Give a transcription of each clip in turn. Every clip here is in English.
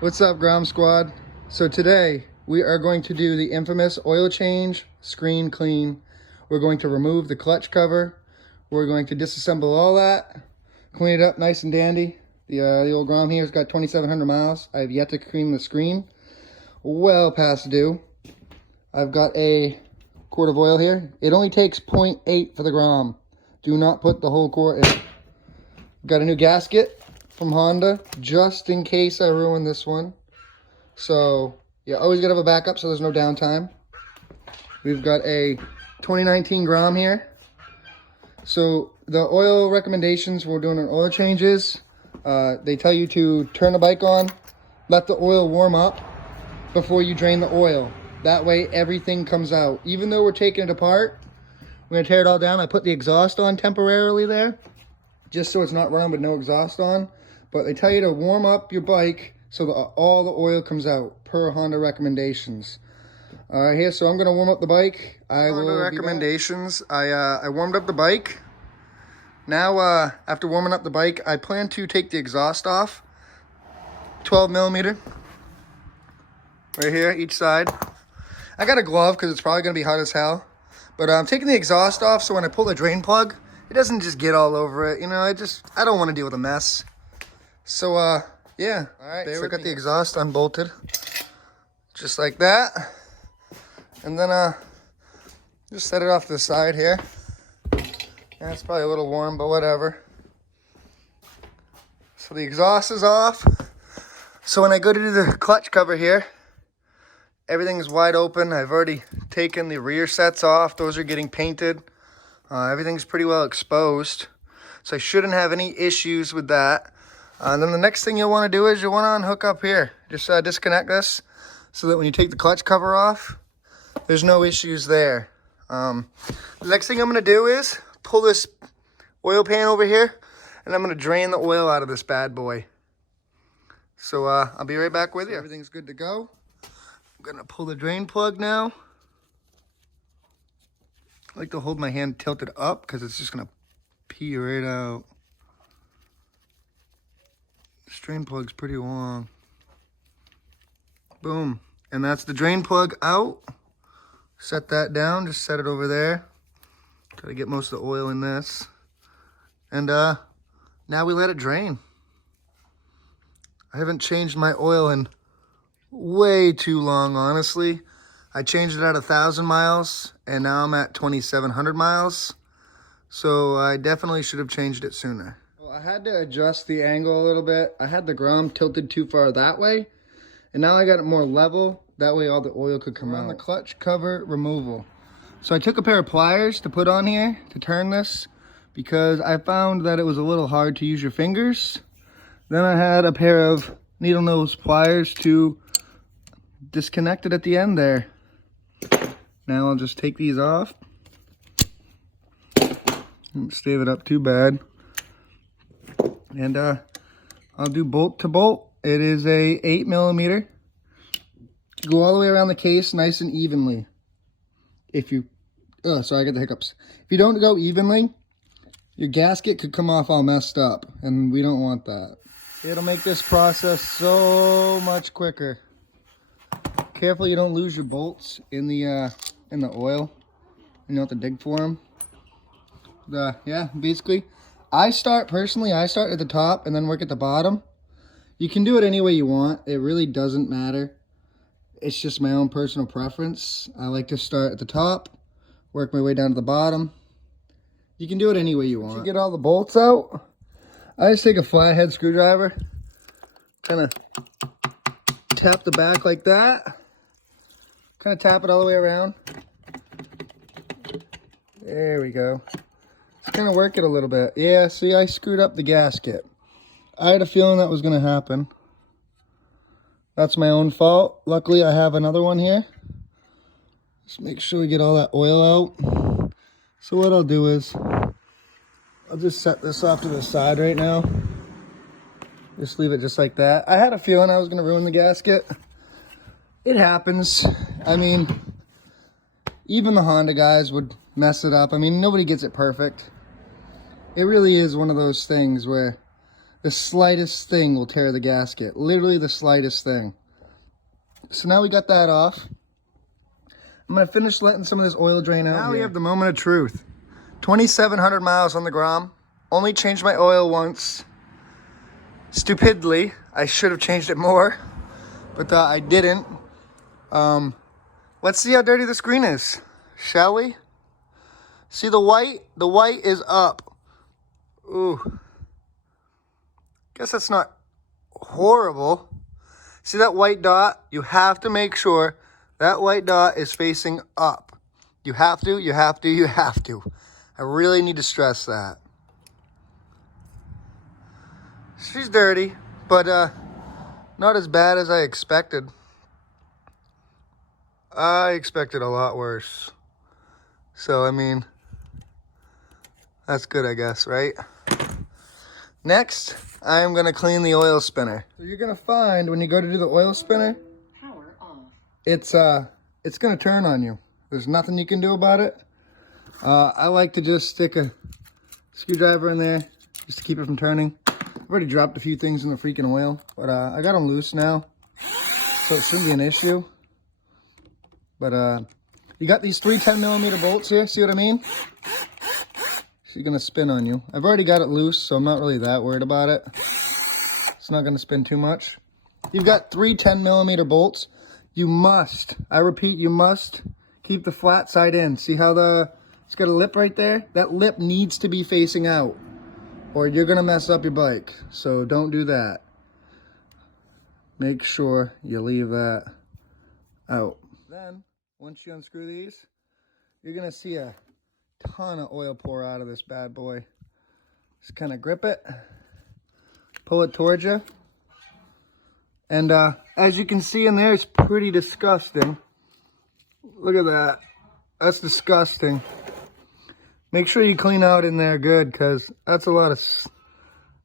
What's up, Grom Squad? So today we are going to do the infamous oil change, screen clean. We're going to remove the clutch cover. We're going to disassemble all that, clean it up nice and dandy. The old Grom here has got 2,700 miles. I have yet to clean the screen. Well past due. I've got a quart of oil here. It only takes 0.8 for the Grom. Do not put the whole quart in. Got a new gasket from Honda, just in case I ruin this one. So, yeah, always gotta have a backup so there's no downtime. We've got a 2019 Grom here. So, the oil recommendations we're doing on oil changes, they tell you to turn the bike on, let the oil warm up before you drain the oil. That way, everything comes out. Even though we're taking it apart, we're gonna tear it all down. I put the exhaust on temporarily there, just so it's not running with no exhaust on. But they tell you to warm up your bike so that all the oil comes out per Honda recommendations. Here, so I'm gonna warm up the bike. Honda recommendations. I warmed up the bike. Now, after warming up the bike, I plan to take the exhaust off. 12 millimeter, right here, each side. I got a glove because it's probably gonna be hot as hell. But I'm taking the exhaust off so when I pull the drain plug, it doesn't just get all over it. You know, I don't want to deal with a mess. So, yeah. All right, so I got the exhaust unbolted. Just like that. And then, just set it off to the side here. Yeah, it's probably a little warm, but whatever. So the exhaust is off. So when I go to do the clutch cover here, everything's wide open. I've already taken the rear sets off. Those are getting painted. Everything's pretty well exposed. So I shouldn't have any issues with that. And then the next thing you'll want to do is you'll want to unhook up here. Just disconnect this so that when you take the clutch cover off, there's no issues there. The next thing I'm going to do is pull this oil pan over here, and I'm going to drain the oil out of this bad boy. So I'll be right back with you. Everything's good to go. I'm going to pull the drain plug now. I like to hold my hand tilted up because it's just going to pee right out. This drain plug's pretty long. Boom. And that's the drain plug out. Set that down. Just set it over there. Try to get most of the oil in this. And now we let it drain. I haven't changed my oil in way too long, honestly. I changed it at 1,000 miles, and now I'm at 2,700 miles. So I definitely should have changed it sooner. Well, I had to adjust the angle a little bit. I had the Grom tilted too far that way, and now I got it more level. That way all the oil could come out. On the clutch cover removal. So I took a pair of pliers to put on here to turn this because I found that it was a little hard to use your fingers. Then I had a pair of needle nose pliers to disconnect it at the end there. Now I'll just take these off. Don't stave it up too bad. And I'll do bolt to bolt. It is a 8 millimeter. Go all the way around the case nice and evenly. If you, oh, sorry, I got the hiccups. If you don't go evenly, your gasket could come off all messed up, and we don't want that. It'll make this process so much quicker. Careful you don't lose your bolts in the oil. You don't have to dig for them. Yeah, basically, I start at the top and then work at the bottom. You can do it any way you want. It really doesn't matter. It's just my own personal preference. I like to start at the top, work my way down to the bottom. You can do it any way you want. Once you get all the bolts out, I just take a flathead screwdriver, kind of tap the back like that. Kind of tap it all the way around. There we go. Just kind of work it a little bit. Yeah, see, I screwed up the gasket. I had a feeling that was going to happen. That's my own fault. Luckily, I have another one here. Just make sure we get all that oil out. So what I'll do is, I'll just set this off to the side right now. Just leave it just like that. I had a feeling I was going to ruin the gasket. It happens. I mean, even the Honda guys would mess it up. I mean, nobody gets it perfect. It really is one of those things where The slightest thing will tear the gasket. Literally the slightest thing. So now we got that off. I'm going to finish letting some of this oil drain out. Now we have the moment of truth. 2,700 miles on the Grom. Only changed my oil once. Stupidly. I should have changed it more, but I didn't. Let's see how dirty the screen is, shall we? See the white? The white is up. Ooh. Guess that's not horrible. See that white dot? You have to make sure that white dot is facing up. You have to, you have to, you have to. I really need to stress that. She's dirty, but not as bad as I expected. I expected a lot worse. So, I mean, that's good, I guess, right? Next, I'm going to clean the oil spinner. So you're going to find when you go to do the oil spinner, power off. It's going to turn on you. There's nothing you can do about it. I like to just stick a screwdriver in there just to keep it from turning. I've already dropped a few things in the freaking oil, but I got them loose now, so it shouldn't be an issue. But you got these 3 10mm bolts here, see what I mean? So you're gonna spin on you. I've already got it loose, so I'm not really that worried about it. It's not gonna spin too much. You've got 3 10mm bolts. You must, I repeat, you must keep the flat side in. See how it's got a lip right there? That lip needs to be facing out, or you're gonna mess up your bike. So don't do that. Make sure you leave that out. Then, once you unscrew these, you're gonna see a ton of oil pour out of this bad boy. Just kind of grip it, pull it towards you. And as you can see in there, it's pretty disgusting. Look at that. That's disgusting. Make sure you clean out in there good, because that's a lot of,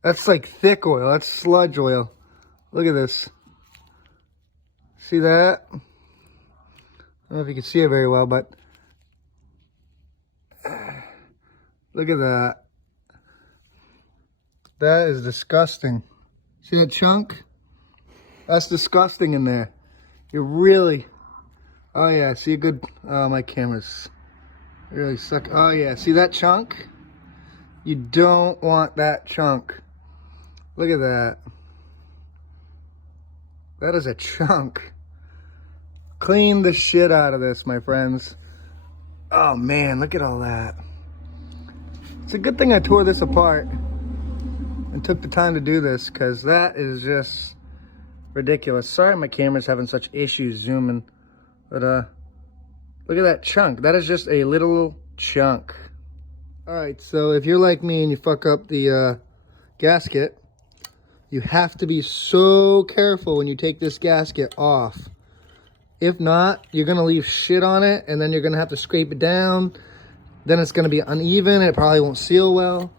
that's like thick oil. That's sludge oil. Look at this. See that? I don't know if you can see it very well, but look at that. That is disgusting. See that chunk? That's disgusting in there. You're really, oh yeah, see a good, oh my camera's really suck. Oh yeah, see that chunk? You don't want that chunk. Look at that. That is a chunk. Clean the shit out of this, my friends. Oh man, look at all that. It's a good thing I tore this apart and took the time to do this, because that is just ridiculous. Sorry my camera's having such issues zooming, but look at that chunk. That is just a little chunk. Alright, so if you're like me and you fuck up the gasket, you have to be so careful when you take this gasket off. If not, you're going to leave shit on it, and then you're going to have to scrape it down. Then it's going to be uneven. It probably won't seal well.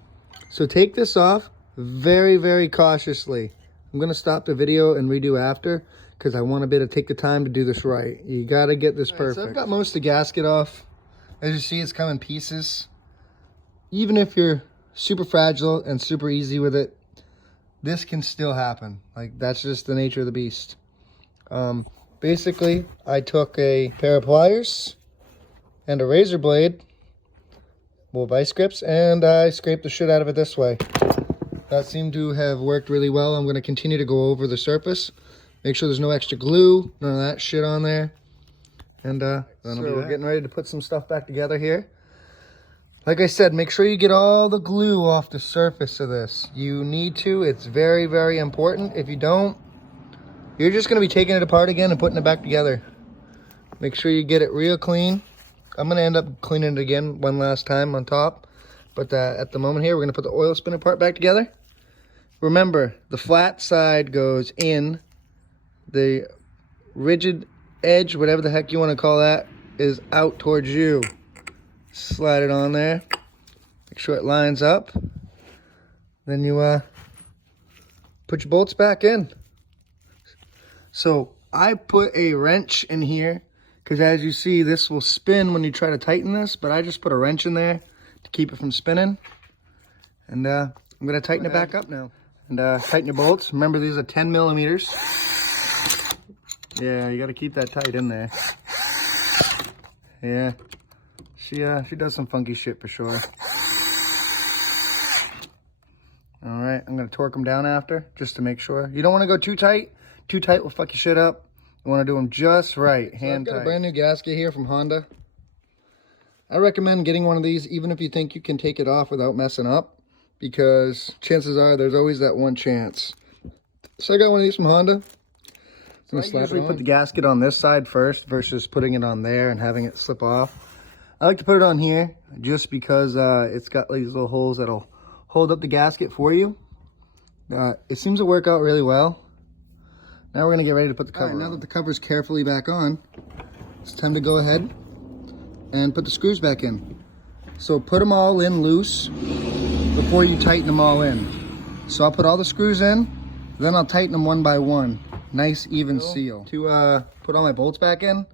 So take this off very, very cautiously. I'm going to stop the video and redo after, because I want to take the time to do this right. You got to get this perfect. So I've got most of the gasket off. As you see, it's come in pieces. Even if you're super fragile and super easy with it, this can still happen. Like, that's just the nature of the beast. Basically, I took a pair of pliers and a razor blade, well, vice grips, and I scraped the shit out of it this way. That seemed to have worked really well. I'm going to continue to go over the surface, make sure there's no extra glue, none of that shit on there. And then we're getting ready to put some stuff back together here. Like I said, make sure you get all the glue off the surface of this. You need to. It's very, very important. If you don't, you're just going to be taking it apart again and putting it back together. Make sure you get it real clean. I'm going to end up cleaning it again one last time on top. But at the moment here, we're going to put the oil spinner part back together. Remember, the flat side goes in. The rigid edge, whatever the heck you want to call that, is out towards you. Slide it on there. Make sure it lines up. Then you put your bolts back in. So I put a wrench in here, because as you see, this will spin when you try to tighten this, but I just put a wrench in there to keep it from spinning. And I'm going to tighten it back up now. And tighten your bolts. Remember, these are 10 millimeters. Yeah, you got to keep that tight in there. Yeah, she does some funky shit for sure. All right, I'm gonna torque them down after, just to make sure. You don't want to go too tight. Too tight will fuck your shit up. You want to do them just right, hand tight. I've got a brand new gasket here from Honda. I recommend getting one of these, even if you think you can take it off without messing up, because chances are there's always that one chance. So I got one of these from Honda. I usually put the gasket on this side first versus putting it on there and having it slip off. I like to put it on here just because it's got these little holes that'll hold up the gasket for you. It seems to work out really well. Now we're gonna get ready to put the cover on. Now that the cover's carefully back on, it's time to go ahead and put the screws back in. So put them all in loose before you tighten them all in. So I'll put all the screws in, then I'll tighten them one by one. Nice even seal. To put all my bolts back in.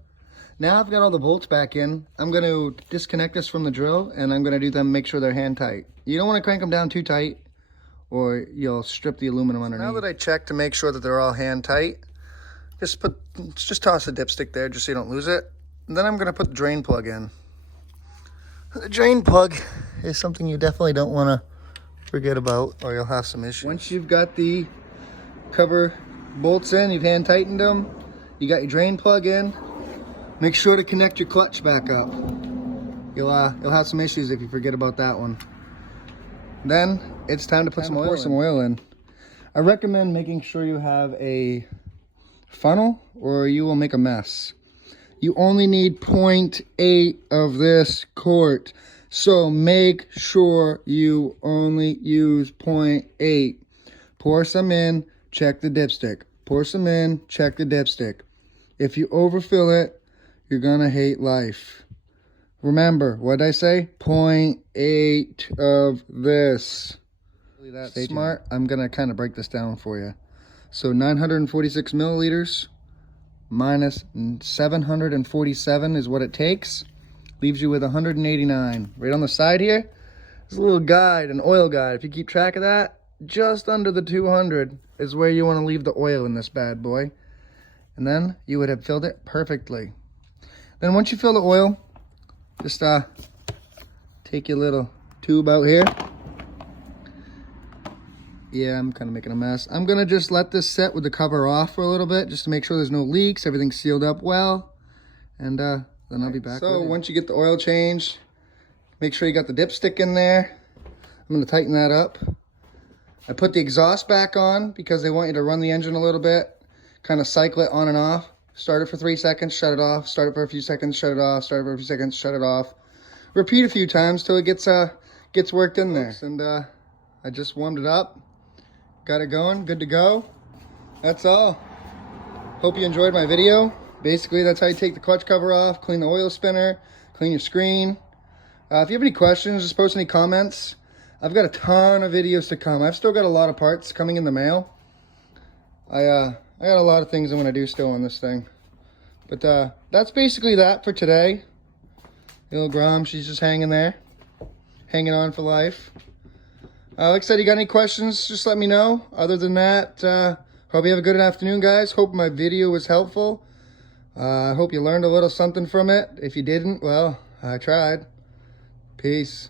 Now I've got all the bolts back in, I'm going to disconnect this from the drill and I'm going to do them, make sure they're hand tight. You don't want to crank them down too tight or you'll strip the aluminum underneath. Now that I checked to make sure that they're all hand tight, just toss a dipstick there just so you don't lose it. And then I'm going to put the drain plug in. The drain plug is something you definitely don't want to forget about or you'll have some issues. Once you've got the cover bolts in, you've hand tightened them, you got your drain plug in, make sure to connect your clutch back up. You'll have some issues if you forget about that one. Then it's time to put some oil in. I recommend making sure you have a funnel or you will make a mess. You only need 0.8 of this quart. So make sure you only use 0.8. Pour some in, check the dipstick. Pour some in, check the dipstick. If you overfill it, you're gonna hate life. Remember, what did I say? 0.8 of this. Really that smart? I'm gonna kind of break this down for you. So 946 milliliters minus 747 is what it takes. Leaves you with 189. Right on the side here, there's a little guide, an oil guide. If you keep track of that, just under the 200 is where you want to leave the oil in this bad boy. And then you would have filled it perfectly. Then once you fill the oil, just take your little tube out here. Yeah, I'm kind of making a mess. I'm going to just let this set with the cover off for a little bit just to make sure there's no leaks, everything's sealed up well. And then I'll be back. So once you get the oil changed, make sure you got the dipstick in there. I'm going to tighten that up. I put the exhaust back on because they want you to run the engine a little bit, kind of cycle it on and off. Start it for 3 seconds, shut it off. Start it for a few seconds, shut it off. Start it for a few seconds, shut it off. Repeat a few times till it gets worked in there. And I just warmed it up. Got it going, good to go. That's all. Hope you enjoyed my video. Basically, that's how you take the clutch cover off, clean the oil spinner, clean your screen. If you have any questions, just post any comments. I've got a ton of videos to come. I've still got a lot of parts coming in the mail. I got a lot of things I want to do still on this thing. But that's basically that for today. Little Grom, she's just hanging there. Hanging on for life. Like I said, you got any questions, just let me know. Other than that, hope you have a good afternoon, guys. Hope my video was helpful. I hope you learned a little something from it. If you didn't, well, I tried. Peace.